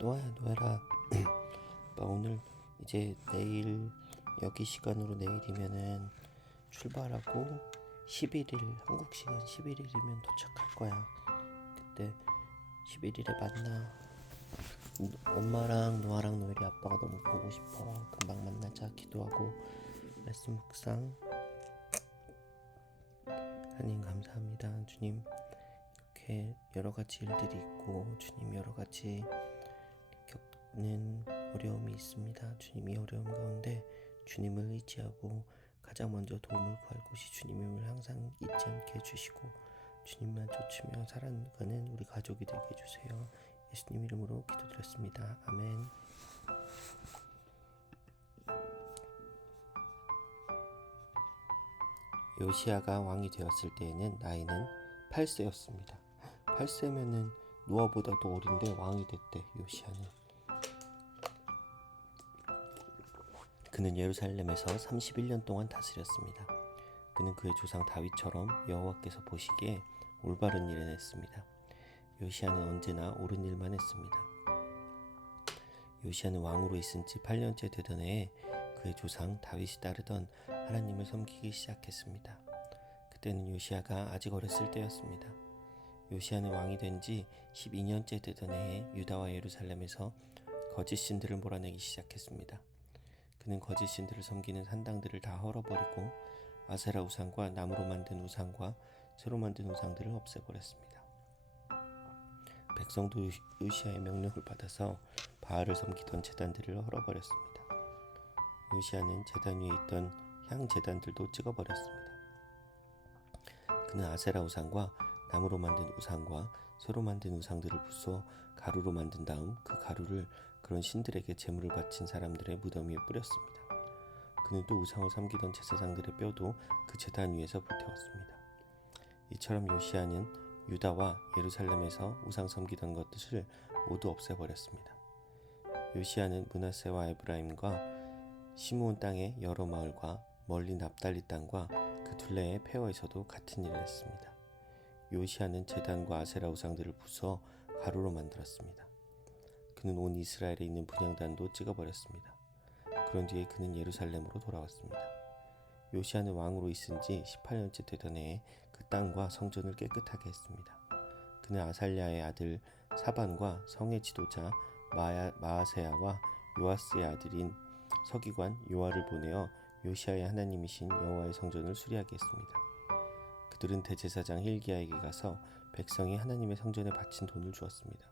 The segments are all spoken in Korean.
노아야. 아빠 오늘 이제 내일 여기 시간으로 내일이면은 출발하고 11일 한국 시간 11일이면 도착할 거야. 그때 11일에 만나. 엄마랑 노아랑 노엘이 아빠가 너무 보고 싶어. 금방 만나자. 기도하고 말씀 묵상. 하나님 감사합니다. 주님 이렇게 여러 가지 일들이 있고 주님 여러 가지 겪는 어려움이 있습니다. 주님 이 어려움 가운데 주님을 의지하고 가장 먼저 도움을 구할 곳이 주님임을 항상 잊지 않게 해주시고 주님만 쫓으며 살아가는 우리 가족이 되게 해주세요. 예수님 이름으로 기도드렸습니다. 아멘. 요시야가 왕이 되었을 때에는 나이는 8세였습니다. 8세면은 노아보다도 어린데 왕이 됐대. 요시야는. 그는 예루살렘에서 31년 동안 다스렸습니다. 그는 그의 조상 다윗처럼 여호와께서 보시기에 올바른 일을 했습니다. 요시야는 언제나 옳은 일만 했습니다. 요시야는 왕으로 있은 지 8년째 되던 해에 그의 조상 다윗이 따르던 하나님을 섬기기 시작했습니다. 그때는 요시야가 아직 어렸을 때였습니다. 요시야는 왕이 된 지 12년째 되던 해에 유다와 예루살렘에서 거짓 신들을 몰아내기 시작했습니다. 그는 거짓 신들을 섬기는 산당들을 다 헐어버리고 아세라 우상과 나무로 만든 우상과 새로 만든 우상들을 없애버렸습니다. 백성도 요시야의 명령을 받아서 바알을 섬기던 제단들을 헐어버렸습니다. 요시야는 제단 위에 있던 향 제단들도 찍어버렸습니다. 그는 아세라 우상과 나무로 만든 우상과 새로 만든 우상들을 부숴 가루로 만든 다음 그 가루를 그런 신들에게 제물을 바친 사람들의 무덤 위에 뿌렸습니다. 그는 또 우상을 섬기던 제사장들의 뼈도 그 제단 위에서 불태웠습니다. 이처럼 요시야는 유다와 예루살렘에서 우상 섬기던 것들을 모두 없애버렸습니다. 요시야는 므낫세와 에브라임과 시므온 땅의 여러 마을과 멀리 납달리 땅과 그 둘레의 페어에서도 같은 일을 했습니다. 요시야는 제단과 아세라 우상들을 부숴 가루로 만들었습니다. 그는 온 이스라엘에 있는 분향단도 찍어버렸습니다. 그런 뒤에 그는 예루살렘으로 돌아왔습니다. 요시야는 왕으로 있은 지 18년째 되던 해에 그 땅과 성전을 깨끗하게 했습니다. 그는 아살랴의 아들 사반과 성의 지도자 마아세야와 요아스의 아들인 서기관 요아를 보내어 요시야의 하나님이신 여호와의 성전을 수리하게 했습니다. 그들은 대제사장 힐기야에게 가서 백성이 하나님의 성전에 바친 돈을 주었습니다.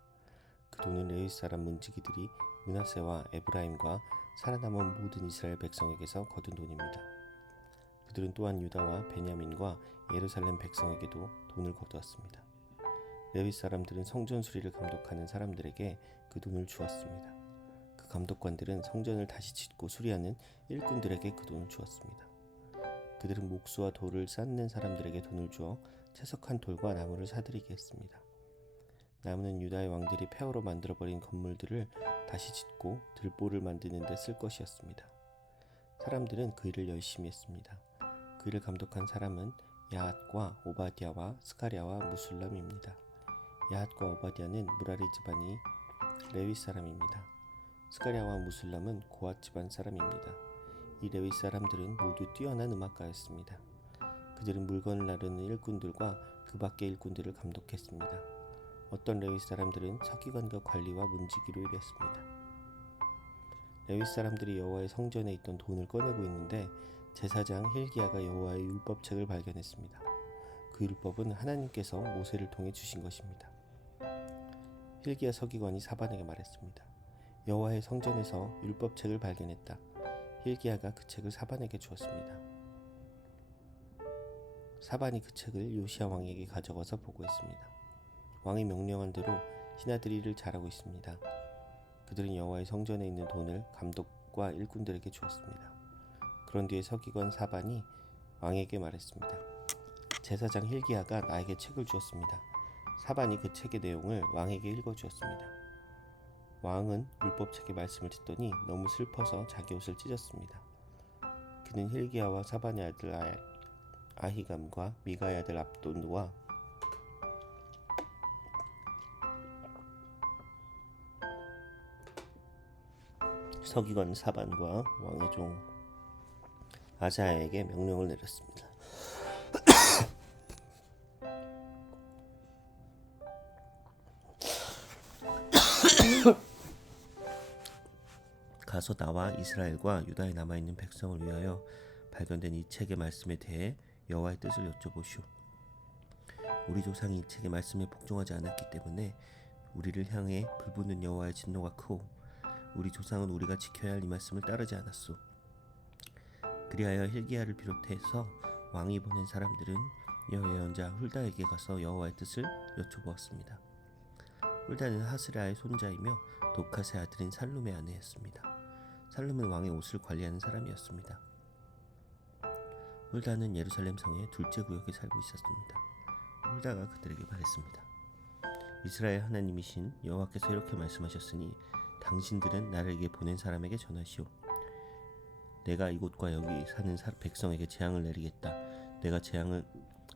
그 돈은 레위 사람 문지기들이 므낫세와 에브라임과 살아남은 모든 이스라엘 백성에게서 거둔 돈입니다. 그들은 또한 유다와 베냐민과 예루살렘 백성에게도 돈을 거두었습니다. 레위 사람들은 성전 수리를 감독하는 사람들에게 그 돈을 주었습니다. 그 감독관들은 성전을 다시 짓고 수리하는 일꾼들에게 그 돈을 주었습니다. 그들은 목수와 돌을 쌓는 사람들에게 돈을 주어 채석한 돌과 나무를 사들이게 했습니다. 나무는 유다의 왕들이 폐허로 만들어버린 건물들을 다시 짓고 들보를 만드는 데 쓸 것이었습니다. 사람들은 그 일을 열심히 했습니다. 그 일을 감독한 사람은 야핫과 오바댜와 스가랴와 무술람입니다. 야핫과 오바댜는 무라리 집안이 레위 사람입니다. 스가랴와 무술람은 고앗 집안 사람입니다. 이 레위 사람들은 모두 뛰어난 음악가였습니다. 그들은 물건을 나르는 일꾼들과 그 밖의 일꾼들을 감독했습니다. 어떤 레위 사람들은 서기관과 관리와 문지기로 일했습니다. 레위 사람들이 여호와의 성전에 있던 돈을 꺼내고 있는데 제사장 힐기야가 여호와의 율법책을 발견했습니다. 그 율법은 하나님께서 모세를 통해 주신 것입니다. 힐기야 서기관이 사반에게 말했습니다. 여호와의 성전에서 율법책을 발견했다. 힐기야가 그 책을 사반에게 주었습니다. 사반이 그 책을 요시야 왕에게 가져가서 보고했습니다. 왕이 명령한 대로 신하들이 일을 잘하고 있습니다. 그들은 여호와의 성전에 있는 돈을 감독과 일꾼들에게 주었습니다. 그런 뒤에 서기관 사반이 왕에게 말했습니다. 제사장 힐기야가 나에게 책을 주었습니다. 사반이 그 책의 내용을 왕에게 읽어주었습니다. 왕은 율법책의 말씀을 듣더니 너무 슬퍼서 자기 옷을 찢었습니다. 그는 힐기야와 사반의 아들 아히감과 미가의 아들 압돈과 서기관 사반과 왕의 종 아사야에게 명령을 내렸습니다. 가서 나와 이스라엘과 유다에 남아있는 백성을 위하여 발견된 이 책의 말씀에 대해 여호와의 뜻을 여쭤보시오. 우리 조상이 이 책의 말씀에 복종하지 않았기 때문에 우리를 향해 불붙는 여호와의 진노가 크고 우리 조상은 우리가 지켜야 할 이 말씀을 따르지 않았소. 그리하여 hil기야를 비롯해서 왕이 보낸 사람들은 여호와의 예언자 훌다에게 가서 여호와의 뜻을 여쭤보았습니다. 훌다는 하스라의 손자이며 도카스의 아들인 살룸의 아내였습니다. 살룸은 왕의 옷을 관리하는 사람이었습니다. 훌다는 예루살렘 성의 둘째 구역에 살고 있었습니다. 훌다가 그들에게 말했습니다. 이스라엘 하나님이신 여호와께서 이렇게 말씀하셨으니 당신들은 나를 보낸 사람에게 전하시오. 내가 이곳과 여기 사는 백성에게 재앙을 내리겠다. 내가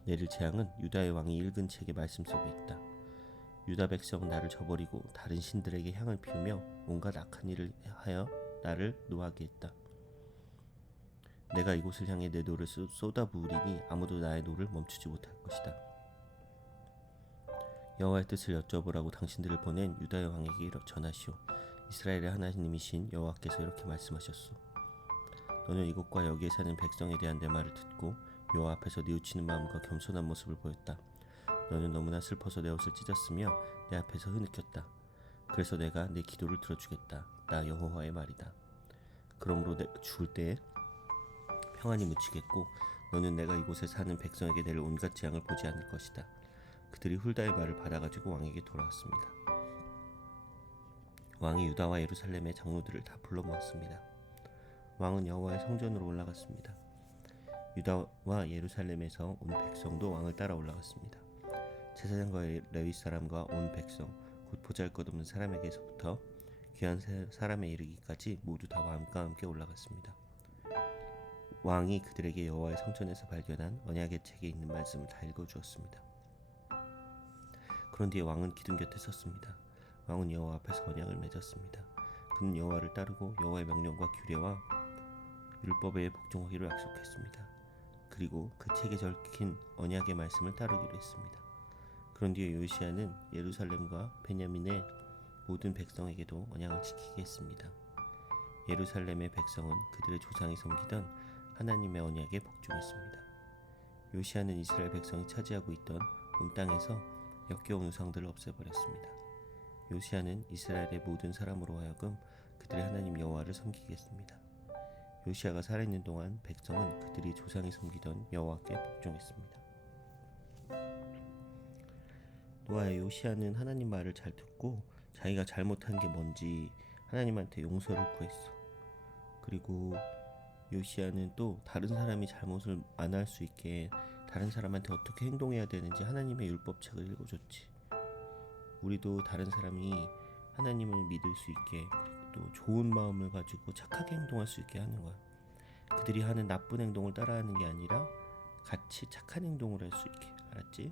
내릴 재앙은 유다의 왕이 읽은 책의 말씀 속에 있다. 유다 백성은 나를 저버리고 다른 신들에게 향을 피우며 온갖 악한 일을 하여 나를 노하게 했다. 내가 이곳을 향해 내 노를 쏟아부으리니 아무도 나의 노를 멈추지 못할 것이다. 여호와의 뜻을 여쭤보라고 당신들을 보낸 유다의 왕에게 전하시오. 이스라엘의 하나님이신 여호와께서 이렇게 말씀하셨소. 너는 이곳과 여기에 사는 백성에 대한 내 말을 듣고 여호와 앞에서 뉘우치는 마음과 겸손한 모습을 보였다. 너는 너무나 슬퍼서 내 옷을 찢었으며 내 앞에서 흐느꼈다. 그래서 내가 내 기도를 들어주겠다. 나 여호와의 말이다. 그러므로 내가 죽을 때에 평안히 묻히겠고 너는 내가 이곳에 사는 백성에게 내릴 온갖 재앙을 보지 않을 것이다. 그들이 훌다의 말을 받아가지고 왕에게 돌아왔습니다. 왕이 유다와 예루살렘의 장로들을 다 불러 모았습니다. 왕은 여호와의 성전으로 올라갔습니다. 유다와 예루살렘에서 온 백성도 왕을 따라 올라갔습니다. 제사장과 레위 사람과 온 백성, 곧 보잘것없는 사람에게서부터 귀한 사람에 이르기까지 모두 다 왕과 함께 올라갔습니다. 왕이 그들에게 여호와의 성전에서 발견한 언약의 책에 있는 말씀을 다 읽어주었습니다. 그런 뒤에 왕은 기둥 곁에 섰습니다. 왕은 여호와 앞에서 언약을 맺었습니다. 그는 여호와를 따르고 여호와의 명령과 규례와 율법에 복종하기로 약속했습니다. 그리고 그 책에 적힌 언약의 말씀을 따르기로 했습니다. 그런 뒤에 요시야는 예루살렘과 베냐민의 모든 백성에게도 언약을 지키게 했습니다. 예루살렘의 백성은 그들의 조상이 섬기던 하나님의 언약에 복종했습니다. 요시야는 이스라엘 백성이 차지하고 있던 온 땅에서 역겨운 우상들을 없애버렸습니다. 요시야는 이스라엘의 모든 사람으로 하여금 그들의 하나님 여호와를 섬기게 했습니다. 요시야가 살아있는 동안 백성은 그들이 조상이 섬기던 여호와께 복종했습니다. 노아의 요시야는 하나님 말을 잘 듣고 자기가 잘못한 게 뭔지 하나님한테 용서를 구했어. 그리고 요시야는 또 다른 사람이 잘못을 안 할 수 있게 다른 사람한테 어떻게 행동해야 되는지 하나님의 율법책을 읽어줬지. 우리도 다른 사람이 하나님을 믿을 수 있게 그리고 또 좋은 마음을 가지고 착하게 행동할 수 있게 하는 거야. 그들이 하는 나쁜 행동을 따라하는 게 아니라 같이 착한 행동을 할 수 있게. 알았지?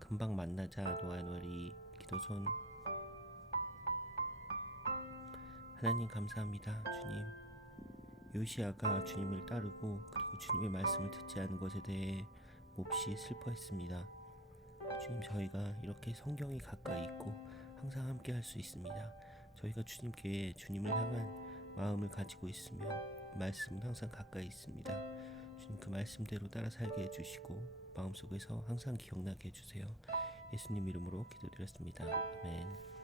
금방 만나자. 노아노리 기도손. 하나님 감사합니다. 주님, 요시야가 주님을 따르고 그리고 주님의 말씀을 듣지 않은 것에 대해 몹시 슬퍼했습니다. 주님, 저희가 이렇게 성경이 가까이 있고 항상 함께 할 수 있습니다. 저희가 주님께 주님을 향한 마음을 가지고 있으면 말씀은 항상 가까이 있습니다. 주님, 그 말씀대로 따라 살게 해주시고 마음속에서 항상 기억나게 해주세요. 예수님 이름으로 기도드렸습니다. 아멘.